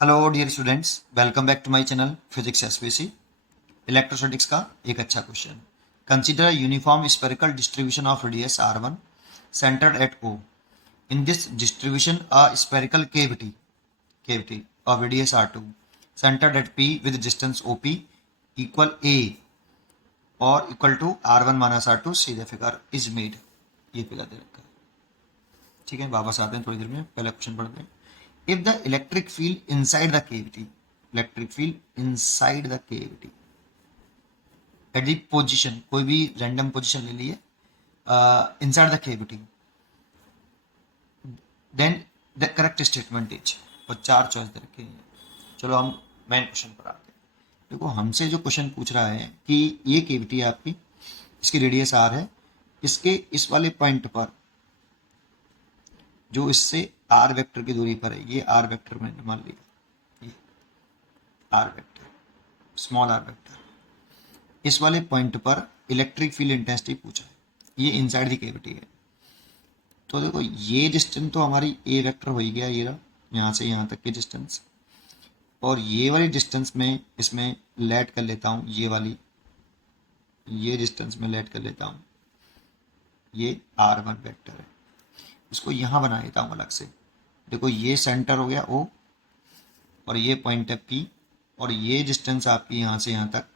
Hello dear students, welcome back to my channel physics SPC. Electrostatics का एक अच्छा question. Consider uniform spherical distribution of radius r1 centered at O. In this distribution, a spherical cavity of radius r2 centered at P with distance OP equal A or equal to r1 minus r2, see the figure is made। ये figure दे रखा है। ठीक है, वापस आते हैं थोड़ी देर में, पहले क्वेश्चन पढ़ते हैं। If the electric field inside the cavity at the position, कोई भी रैंडम पोजिशन ले लिए inside the cavity, then the correct statement is, और चार चॉइस दे रखे हैं। चलो हम मेन क्वेश्चन पर आते हैं। देखो, हमसे जो क्वेश्चन पूछ रहा है कि ये केविटी है आपकी, इसकी रेडियस आर है, इसके इस वाले पॉइंट पर जो इससे आर वेक्टर की दूरी पर है, ये आर वेक्टर मैंने मान लिया, ये r vector, small r vector, इस वाले पॉइंट पर इलेक्ट्रिक फील्ड इंटेंसिटी पूछा है, ये इनसाइड दी केविटी है। तो देखो, ये डिस्टेंस तो हमारी ए वेक्टर हो ही गया, ये रहा यहाँ से यहाँ तक की डिस्टेंस, और ये वाली डिस्टेंस में इसमें लेट कर लेता हूँ, ये वाली, ये डिस्टेंस में लेट कर लेता हूँ, ये r1 वेक्टर है। इसको यहाँ बना देता हूँ अलग से। देखो, ये सेंटर हो गया O, और ये पॉइंट है P, और ये डिस्टेंस आपकी यहाँ से यहाँ तक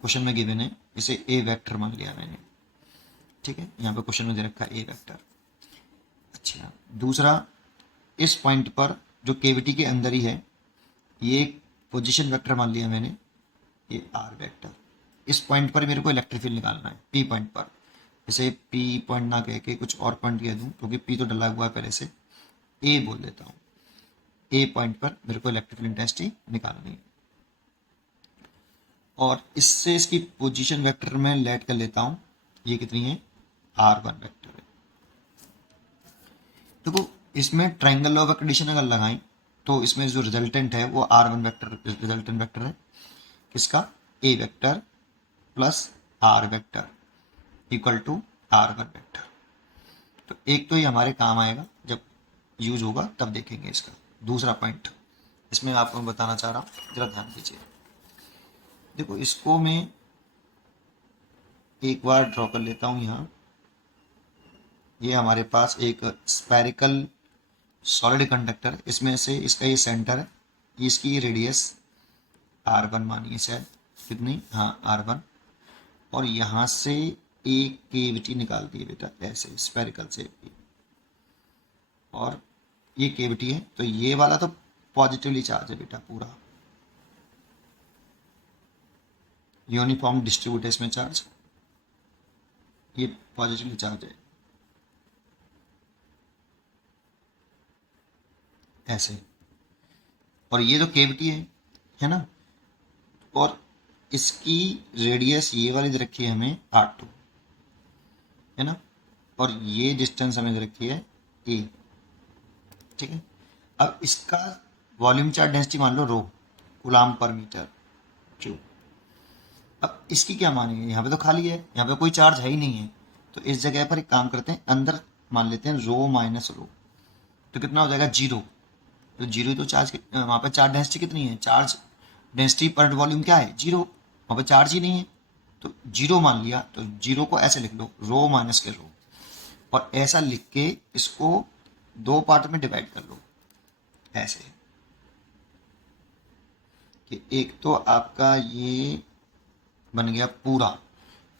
क्वेश्चन में गिवन है, इसे ए वेक्टर मान लिया मैंने। ठीक है, यहाँ पे क्वेश्चन में दे रखा है ए वेक्टर। अच्छा, दूसरा, इस पॉइंट पर जो केविटी के अंदर ही है, ये पोजीशन वेक्टर मान लिया मैंने, ये आर वेक्टर। इस पॉइंट पर मेरे को इलेक्ट्रिक फील्ड निकालना है, पी पॉइंट पर। इसे पी पॉइंट ना कह के कुछ और पॉइंट कह दूँ, क्योंकि पी तो डला हुआ है पहले से, ए बोल देता हूँ। ए पॉइंट पर मेरे को इलेक्ट्रिक फील्ड इंटेंसिटी निकालनी है, और इससे इसकी पोजीशन वेक्टर में लेट कर लेता हूँ, ये कितनी है, r1 वेक्टर है। देखो, इसमें ट्रायंगल ऑफ कंडीशन अगर लगाएं तो इसमें जो रिजल्टेंट है वो r1 वेक्टर, रिजल्टेंट वेक्टर है किसका, a vector plus r vector equal to r1 vector. तो एक तो ये हमारे काम आएगा, जब यूज होगा तब देखेंगे इसका। दूसरा पॉइंट इसमें आपको मैं बताना चाह रहा हूँ, जरा ध्यान दीजिए। देखो, इसको मैं एक बार ड्रॉ कर लेता हूँ यहाँ। ये हमारे पास एक स्फेरिकल सॉलिड कंडक्टर, इसमें से इसका ये सेंटर है, इसकी रेडियस r1 मानिए शायद, कितनी, हाँ r1, और यहाँ से एक केविटी निकाल दी है बेटा, ऐसे स्फेरिकल शेप की, और ये केविटी है, तो ये वाला तो पॉजिटिवली चार्ज है बेटा, पूरा यूनिफॉर्म डिस्ट्रीब्यूट है इसमें चार्ज, ये पॉजिटिवली चार्ज है ऐसे। और ये जो केविटी है ना, और इसकी रेडियस ये वाली दे रखी है हमें r2, है ना, और ये डिस्टेंस हमें दे रखी है a। ठीक है, अब इसका वॉल्यूम चार्ज डेंसिटी मान लो रो, कूलाम पर मीटर क्यूब। अब इसकी क्या मानेंगे, यहाँ पे तो खाली है, यहाँ पे कोई चार्ज है ही नहीं है, तो इस जगह पर एक काम करते हैं, अंदर मान लेते हैं रो माइनस रो, तो कितना हो जाएगा, जीरो। तो जीरो तो चार्ज, वहाँ पर चार्ज डेंसिटी कितनी है, चार्ज डेंसिटी पर वॉल्यूम क्या है, जीरो, वहाँ पर चार्ज ही नहीं है, तो जीरो मान लिया। तो जीरो को ऐसे लिख लो, रो माइनस के रो, और ऐसा लिख के इसको दो पार्ट में डिवाइड कर लो ऐसे, कि एक तो आपका ये बन गया पूरा,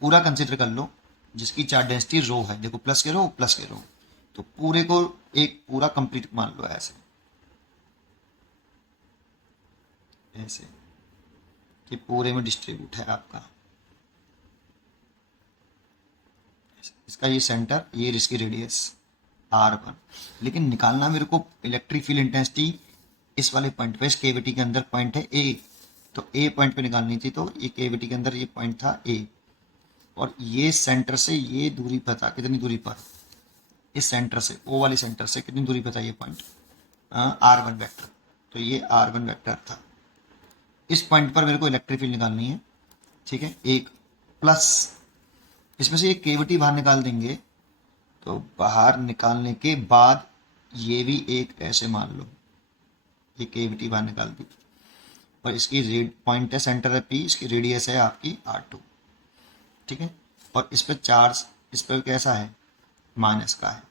पूरा कंसिडर कर लो, जिसकी चार्ज डेंसिटी रो है, देखो प्लस के रो प्लस के रो, तो पूरे को एक पूरा कंप्लीट मान लो ऐसे, ऐसे कि पूरे में डिस्ट्रीब्यूट है आपका। इसका ये सेंटर, ये इसकी रेडियस r1, लेकिन निकालना मेरे को इलेक्ट्रिक फील्ड इंटेंसिटी इस वाले पॉइंट पे, इस केविटी के अंदर पॉइंट है a, तो a पॉइंट पे निकालनी थी, तो ये केविटी के अंदर ये पॉइंट था a, और ये सेंटर से ये दूरी पता, कितनी दूरी पर, इस सेंटर से, o वाली सेंटर से कितनी दूरी पर था ये पॉइंट, r1 वेक्टर, तो ये r1 वेक्टर था। इस पॉइंट पर मेरे को इलेक्ट्रिक फील्ड निकालनी है। ठीक है, एक प्लस इसमें से एक केविटी बाहर निकाल देंगे, तो बाहर निकालने के बाद ये भी एक ऐसे मान लो, ये केविटी बाहर निकाल दी, और इसकी पॉइंट है सेंटर है P, इसकी रेडियस है आपकी R2, ठीक है। और इस पर चार्ज इस पर कैसा है, माइनस का है,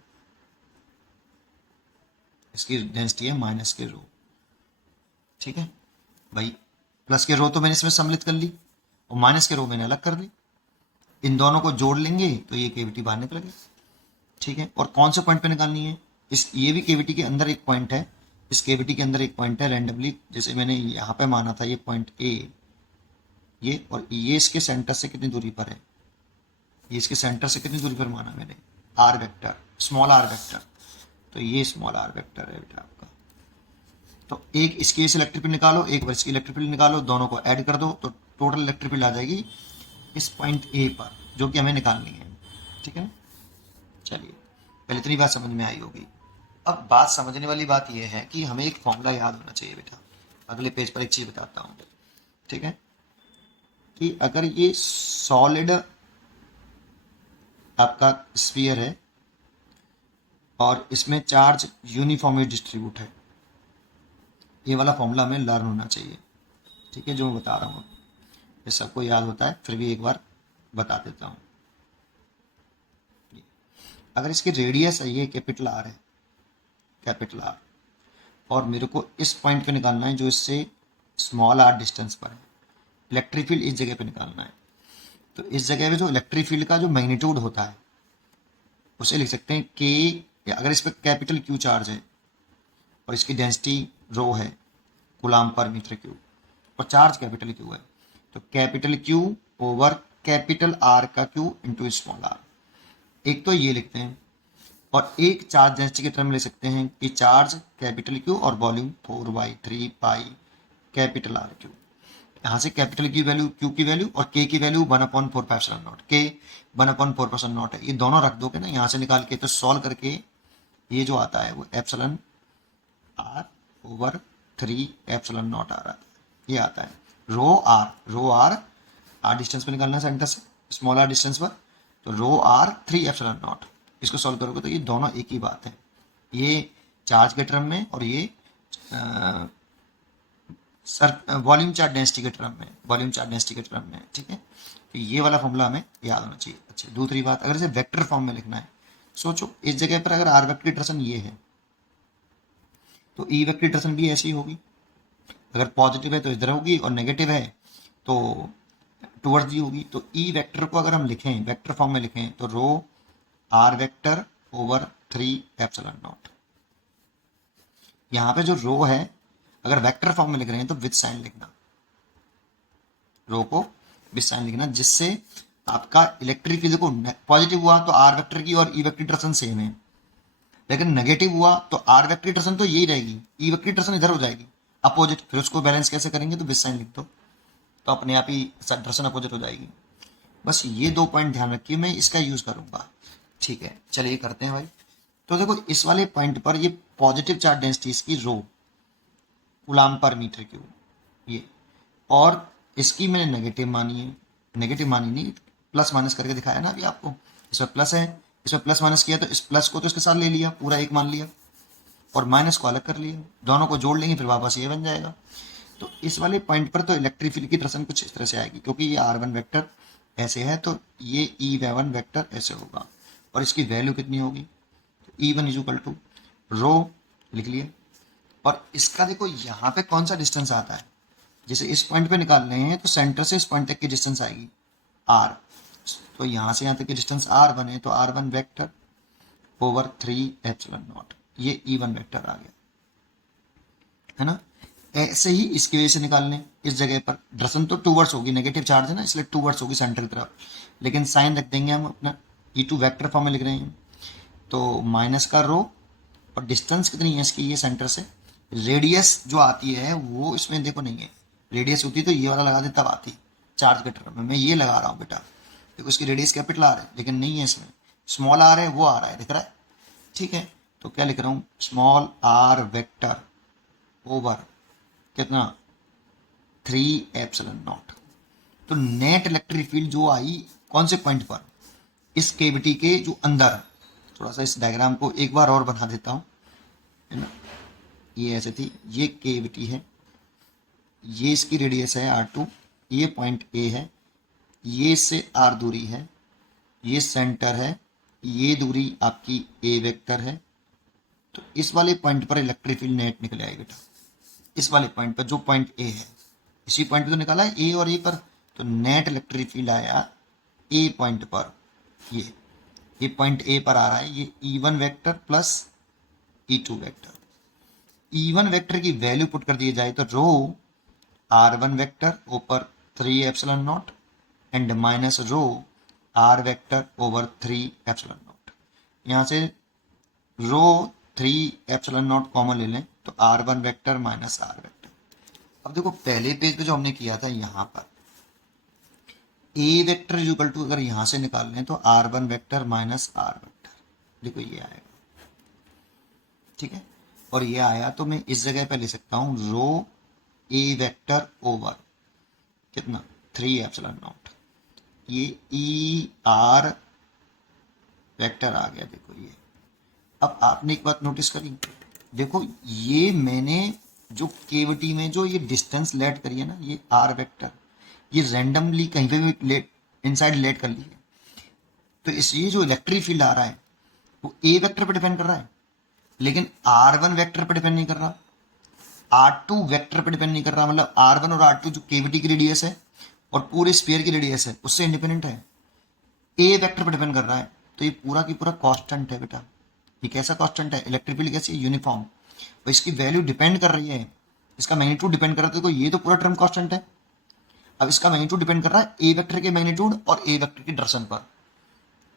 इसकी डेंसिटी है माइनस के रो, ठीक है भाई। प्लस के रो तो मैंने इसमें सम्मिलित कर ली और माइनस के रो मैंने अलग कर दी, इन दोनों को जोड़ लेंगे तो ये केविटी बाहर निकल गई, ठीक है। और कौन से पॉइंट पे निकालनी है, इस ये भी केविटी के अंदर एक पॉइंट है, इस केविटी के अंदर एक पॉइंट है रैंडमली, जैसे मैंने यहाँ पे माना था ये पॉइंट ए, ये, और ये इसके सेंटर से कितनी दूरी पर है, ये इसके सेंटर से कितनी दूरी पर माना मैंने, r vector, small r vector, तो ये स्मॉल आर वेक्टर है बेटा आपका। तो एक इसकी इस इलेक्ट्रिक फील्ड निकालो, एक बार इसकी इलेक्ट्रिक फील्ड निकालो, दोनों को ऐड कर दो तो टोटल इलेक्ट्रिक फील्ड आ जाएगी इस पॉइंट ए पर, जो कि हमें निकालनी है, ठीक है। चलिए पहले इतनी बात समझ में आई होगी। अब बात समझने वाली बात यह है कि हमें एक फॉर्मूला याद होना चाहिए बेटा। अगले पेज पर एक चीज बताता हूँ, ठीक है, कि अगर ये सॉलिड आपका स्फीयर है और इसमें चार्ज यूनिफॉर्मली डिस्ट्रीब्यूट है, ये वाला फॉर्मूला हमें लर्न होना चाहिए, ठीक है, जो मैं बता रहा हूँ। ये सबको याद होता है, फिर भी एक बार बता देता हूँ। अगर इसकी रेडियस है ये कैपिटल आर है, कैपिटल आर, और मेरे को इस पॉइंट पे निकालना है जो इससे स्मॉल आर डिस्टेंस पर है, इलेक्ट्रिक फील्ड इस जगह पे निकालना है। तो इस जगह पे जो इलेक्ट्रिक फील्ड का जो मैग्नीट्यूड होता है उसे लिख सकते हैं के, अगर इस पर कैपिटल क्यू चार्ज है और इसकी डेंसिटी रो है कूलाम पर मीटर क्यूब, और चार्ज कैपिटल क्यू है, तो capital Q over capital R का क्यू इंटू स्मॉल आर, एक तो ये लिखते हैं। और एक चार्ज डेंसिटी के टर्म ले सकते हैं कि चार्ज कैपिटल क्यू और volume 4/3 pi capital R Q. यहाँ से कैपिटल की वैल्यू, क्यू की वैल्यू और के की वैल्यू 1/4π0, के 1/4π0 है, ये दोनों रख दोगे ना यहाँ से निकाल के, तो सॉल्व करके ये जो आता है वो epsilon r over 3 epsilon naught r आता है, ये आता है। रो आर डिस्टेंस पे निकालना है सेंटर से, स्मॉल आर डिस्टेंस पर, तो रो आर 3 एप्सिलॉन नॉट, इसको सॉल्व करोगे तो ये दोनों एक ही बात है, ये चार्ज के टर्म में और ये वॉल्यूम चार्ज डेंसिटी के टर्म में, वॉल्यूम चार्ज डेंसिटी के टर्म में, ठीक है। तो ये वाला फॉर्मूला हमें याद होना चाहिए। अच्छा, दूसरी बात, अगर इसे वेक्टर फॉर्म में लिखना है, सोचो इस जगह पर अगर आर वेक्टर की डायरेक्शन ये है तो ई वेक्टर की डायरेक्शन भी ऐसी होगी, अगर पॉजिटिव है तो इधर होगी और नेगेटिव है तो टुवर्ड्स दी होगी। तो ई वेक्टर को अगर हम लिखें, वेक्टर फॉर्म में लिखें, तो rho R vector over 3 epsilon naught. यहाँ पे जो रो है अगर वेक्टर फॉर्म में लिख रहे हैं तो विद साइन लिखना, रो को विद साइन लिखना, जिससे आपका इलेक्ट्रिक फील्ड को पॉजिटिव हुआ तो आर वेक्टर की और ई वेक्टर की डायरेक्शन सेम है, लेकिन नेगेटिव हुआ तो आर वेक्टर की डायरेक्शन तो यही रहेगी, ई वेक्टर की डायरेक्शन इधर हो जाएगी अपोजिट, फिर उसको बैलेंस कैसे करेंगे, तो विद साइन लिख दो, तो अपने आप ही डायरेक्शन अपोजिट हो जाएगी। बस ये 2 पॉइंट ध्यान रखिए, मैं इसका यूज करूंगा, ठीक है। चलिए करते हैं भाई। तो देखो इस वाले पॉइंट पर ये पॉजिटिव चार्ज डेंसिटी इसकी रो कूलाम पर मीटर क्यूब ये, और इसकी मैंने नेगेटिव मानी है, नेगेटिव मानी नहीं, प्लस माइनस करके दिखाया ना अभी आपको, इसमें प्लस है, इसमें प्लस माइनस किया तो इस प्लस को तो इसके साथ ले लिया, पूरा एक मान लिया, और माइनस को अलग कर लिया, दोनों को जोड़ लेंगे फिर वापस ये बन जाएगा। तो इस वाले पॉइंट पर तो इलेक्ट्रिक फील्ड की डायरेक्शन कुछ इस तरह से आएगी, क्योंकि ये R1 वेक्टर ऐसे है तो ये E1 वेक्टर ऐसे होगा, और इसकी वैल्यू कितनी होगी, तो E1 इज इक्वल टू रो लिख लिए। और इसका देखो यहाँ पे कौन सा डिस्टेंस आता है, जैसे इस पॉइंट पे निकाल रहे हैं तो सेंटर से इस पॉइंट तक की डिस्टेंस आएगी R, तो यहाँ से यहाँ तक की डिस्टेंस R1 है, तो R1 vector over 3 epsilon not, ये E1 वेक्टर आ गया, है ना। ऐसे ही इसकी वजह से निकालने, इस जगह पर डायरेक्शन तो टूवर्ड्स होगी, नेगेटिव चार्ज है ना इसलिए टूवर्ड्स होगी सेंटर की तरफ, लेकिन साइन रख देंगे हम अपना, E2 वेक्टर फॉर्म में लिख रहे हैं, तो माइनस का रो, और डिस्टेंस कितनी है इसकी ये सेंटर से, रेडियस जो आती है वो इसमें देखो नहीं है, रेडियस होती तो ये वाला लगा दे तब आती, चार्ज के टर्म में मैं ये लगा रहा हूँ बेटा, देखो इसकी रेडियस कैपिटल आर है लेकिन नहीं है, इसमें स्मॉल आर है, वो आ रहा है, दिख रहा है, ठीक है। तो क्या लिख रहा हूँ, स्मॉल आर वेक्टर ओवर कितना 3 एप्सिलॉन नॉट। तो नेट इलेक्ट्रिक फील्ड जो आई कौन से पॉइंट पर, इस केविटी के जो अंदर, थोड़ा सा इस डायग्राम को एक बार और बना देता हूँ, है ना, ये ऐसे थी, ये केविटी है, ये इसकी रेडियस है R2, ये पॉइंट A है, ये इससे R दूरी है, ये सेंटर है, ये दूरी आपकी A वेक्टर है। तो इस वाले पॉइंट पर इलेक्ट्रिक फील्ड नेट निकल आएगा बेटा, इस वाले पॉइंट पर जो पॉइंट A है, इसी पॉइंट पे तो निकाला है A और A पर, तो नेट इलेक्ट्रिक फील्ड आया A पॉइंट पर, ये पॉइंट A पर आ रहा है, ये E1 vector plus E2 vector. E1 vector की वैल्यू पुट कर दी जाए तो रो R1 वेक्टर ऊपर 3 epsilon not and minus rho R vector over 3 epsilon naught. यहाँ से रो 3 एप्सिलॉन नॉट कॉमन ले लें तो R1 vector minus R vector. अब देखो पहले पेज पे जो हमने किया था, यहाँ पर A वेक्टर इक्वल टू अगर यहाँ से निकाल लें तो R1 vector minus R vector, देखो ये आएगा, ठीक है। और ये आया तो मैं इस जगह पे ले सकता हूँ रो A वेक्टर ओवर कितना 3 एप्सिलॉन नॉट, ये ई आर वेक्टर आ गया, देखो ये। अब आपने एक बात नोटिस करी, देखो ये मैंने जो केविटी में जो ये डिस्टेंस लेट करी है ना, ये आर वेक्टर, ये रैंडमली कहीं पे भी लेट इनसाइड लेट कर ली है। तो इसलिए जो इलेक्ट्रिक फील्ड आ रहा है वो ए वेक्टर पर डिपेंड कर रहा है, लेकिन R1 वेक्टर पर डिपेंड नहीं कर रहा, R2 वेक्टर पर डिपेंड नहीं कर रहा। मतलब R1 और R2 जो केविटी की रेडियस है और पूरे स्फीयर की रेडियस है उससे इंडिपेंडेंट है, ए वेक्टर पर डिपेंड कर रहा है। तो ये पूरा की पूरा कांस्टेंट है बेटा। ये कैसा कांस्टेंट है? इलेक्ट्रिक फील्ड कैसी है? यूनिफॉर्म। तो इसकी वैल्यू डिपेंड कर रही है, इसका मैग्नीट्यूड डिपेंड कर रहा है। तो ये तो पूरा टर्म कांस्टेंट है। अब इसका मैग्नीट्यूड डिपेंड कर रहा है ए वेक्टर के मैग्नीट्यूड और ए वेक्टर की डायरेक्शन पर,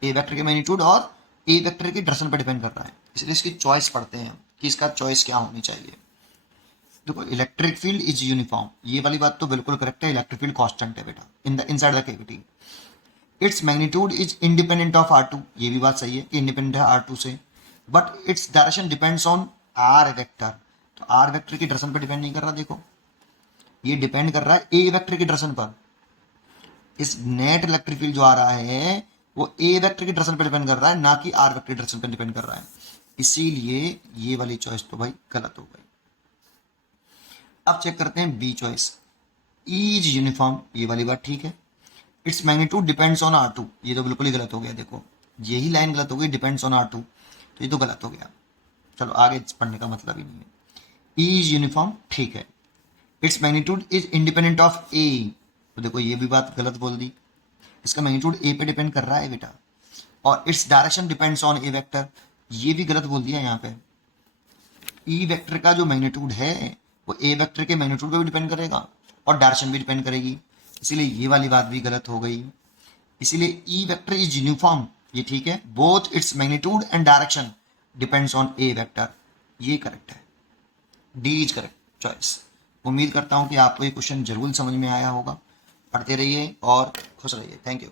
ए वेक्टर के मैग्नीट्यूड और ए वेक्टर की डायरेक्शन पर डिपेंड कर रहा है। इसलिए इसकी चॉइस पढ़ते हैं कि इसका चॉइस क्या होनी चाहिए। देखो इलेक्ट्रिक फील्ड इज यूनिफॉर्म, ये वाली बात तो बिल्कुल करेक्ट है, इलेक्ट्रिक फील्ड कांस्टेंट है बेटा inside the cavity. It's magnitude is independent of R2, ये भी बात सही है कि इंडिपेंडेंट है R2 से, but its direction depends on R vector. तो R वेक्टर की डायरेक्शन पर डिपेंड नहीं कर रहा, देखो ये डिपेंड कर रहा है ए वेक्टर की डायरेक्शन पर। इस नेट इलेक्ट्रिक फील्ड जो आ रहा है वो ए वेक्टर की डायरेक्शन पर डिपेंड कर रहा है, ना कि R वेक्टर की डायरेक्शन पर डिपेंड कर रहा है। इसीलिए ये वाली चॉइस तो भाई गलत हो गई। अब चेक करते हैं बी चॉइस, इज यूनिफॉर्म, ये वाली बात ठीक है। Its magnitude depends on R2, ये तो बिल्कुल ही गलत हो गया। देखो यही लाइन गलत हो गई, डिपेंड्स ऑन R2, तो ये तो गलत हो गया। चलो आगे पढ़ने का मतलब ही नहीं है। इज यूनिफॉर्म ठीक है। Its magnitude is independent of A, तो देखो ये भी बात गलत बोल दी, इसका मैग्नीट्यूड ए पे डिपेंड कर रहा है बेटा। और its direction depends on A vector, ये भी गलत बोल दिया यहाँ पे। ई वेक्टर का जो मैग्नीट्यूड है वो ए वेक्टर के मैग्नीट्यूड पे भी डिपेंड करेगा और डायरेक्शन भी डिपेंड करेगी, इसीलिए ये वाली बात भी गलत हो गई। इसीलिए ई वेक्टर इज यूनिफॉर्म, ये ठीक है। Both its magnitude and direction depends on A vector, ये करेक्ट है, डी इज करेक्ट चॉइस। उम्मीद करता हूँ कि आपको ये क्वेश्चन जरूर समझ में आया होगा। पढ़ते रहिए और खुश रहिए। Thank you.